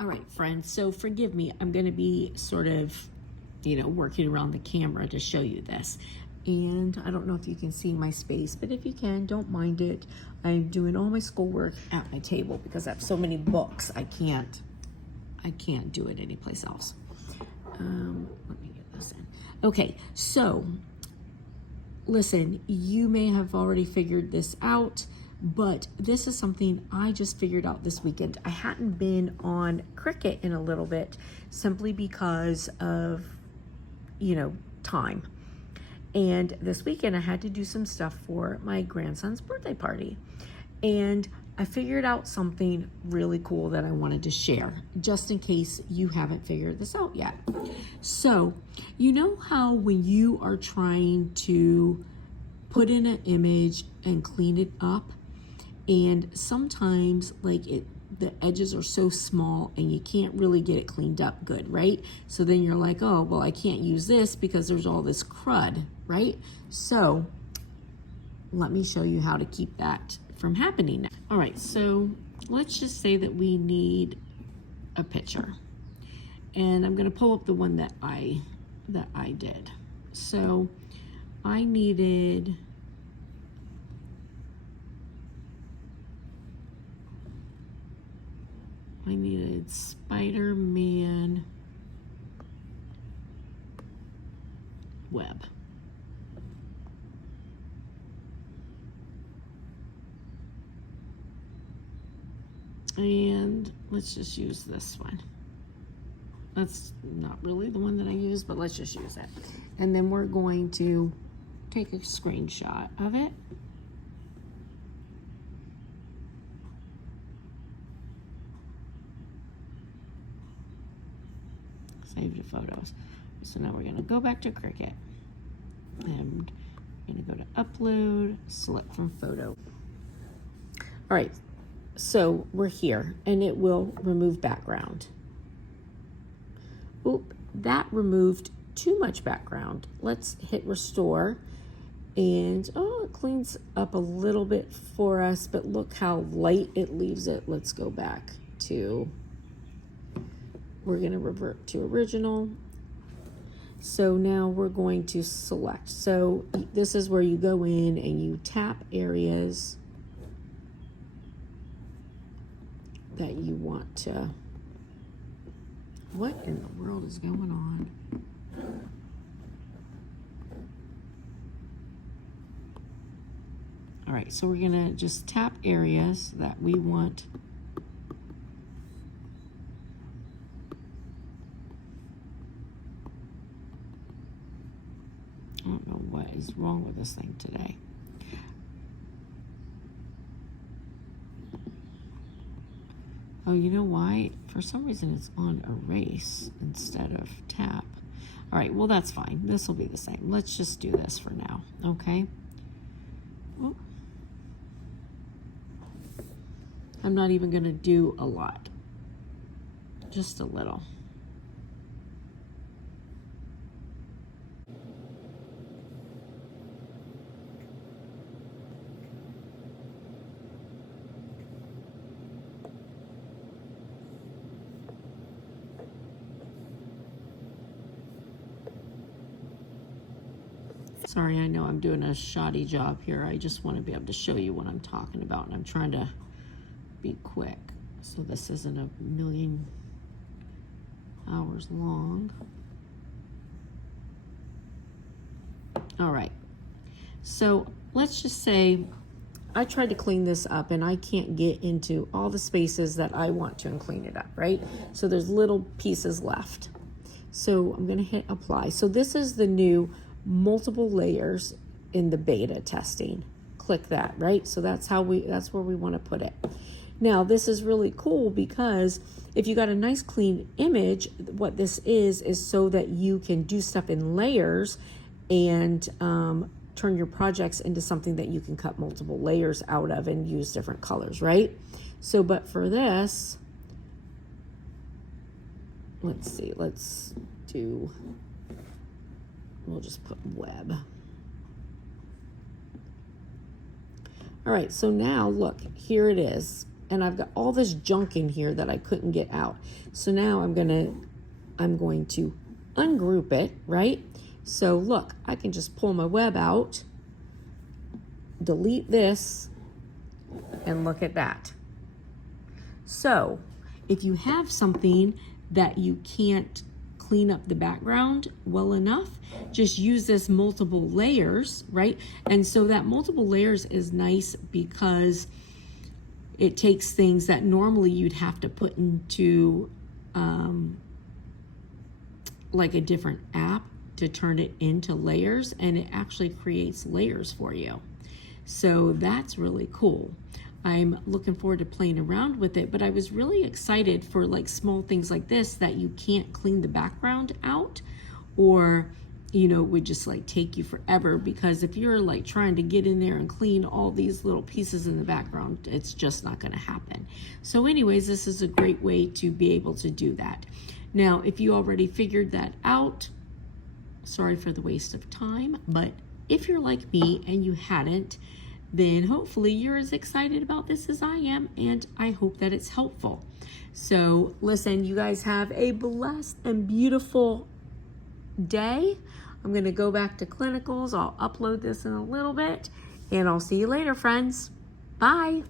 All right, friends, so forgive me. I'm going to be sort of, working around the camera to show you this. And I don't know if you can see my space, but if you can, don't mind it. I'm doing all my schoolwork at my table because I have so many books. I can't do it anyplace else. Let me get this in. Okay, so listen, you may have already figured this out, but this is something I just figured out this weekend. I hadn't been on Cricut in a little bit simply because of, time. And this weekend I had to do some stuff for my grandson's birthday party. And I figured out something really cool that I wanted to share, just in case you haven't figured this out yet. So, you know how when you are trying to put in an image and clean it up, and sometimes the edges are so small and you can't really get it cleaned up good, right? So then you're like, oh, well, I can't use this because there's all this crud, right? So let me show you how to keep that from happening. All right, so let's just say that we need a picture, and I'm gonna pull up the one that I did. So I needed Spider-Man web. And let's just use this one. That's not really the one that I use, but let's just use it. And then we're going to take a screenshot of it. Save the photos. So now we're gonna go back to Cricut. And we're gonna go to upload, select from photo. All right. So we're here, and it will remove background. Oop, that removed too much background. Let's hit restore, and it cleans up a little bit for us, but look how light it leaves it. Let's go back to, we're gonna revert to original. So now we're going to select. So this is where you go in and you tap areas that you want to. What in the world is going on? All right, so we're gonna just tap areas that we want. I don't know what is wrong with this thing today. Oh, you know why? For some reason it's on erase instead of tap. All right, well, that's fine. This will be the same. Let's just do this for now, okay? Oh. I'm not even gonna do a lot, just a little. Sorry, I know I'm doing a shoddy job here. I just want to be able to show you what I'm talking about, and I'm trying to be quick so this isn't a million hours long. All right, so let's just say I tried to clean this up and I can't get into all the spaces that I want to and clean it up, right? So there's little pieces left. So I'm gonna hit apply. So this is the new multiple layers in the beta testing. Click that, right? So that's where we want to put it. Now this is really cool because if you got a nice clean image, what this is so that you can do stuff in layers and turn your projects into something that you can cut multiple layers out of and use different colors, right? So, but for this, let's see, we'll just put web. All right, so now look, here it is. and I've got all this junk in here that I couldn't get out. So now I'm going to ungroup it, right? So look, I can just pull my web out, delete this, and look at that. So if you have something that you can't clean up the background well enough, just use this multiple layers, right? And so that multiple layers is nice because it takes things that normally you'd have to put into like a different app to turn it into layers, and it actually creates layers for you. So that's really cool. I'm looking forward to playing around with it, but I was really excited for like small things like this that you can't clean the background out, or you know, would just like take you forever, because if you're like trying to get in there and clean all these little pieces in the background, it's just not going to happen. So anyways, this is a great way to be able to do that. Now, if you already figured that out, sorry for the waste of time, but if you're like me and you hadn't, then hopefully you're as excited about this as I am, and I hope that it's helpful. So listen, you guys have a blessed and beautiful day. I'm going to go back to clinicals. I'll upload this in a little bit, and I'll see you later, friends. Bye.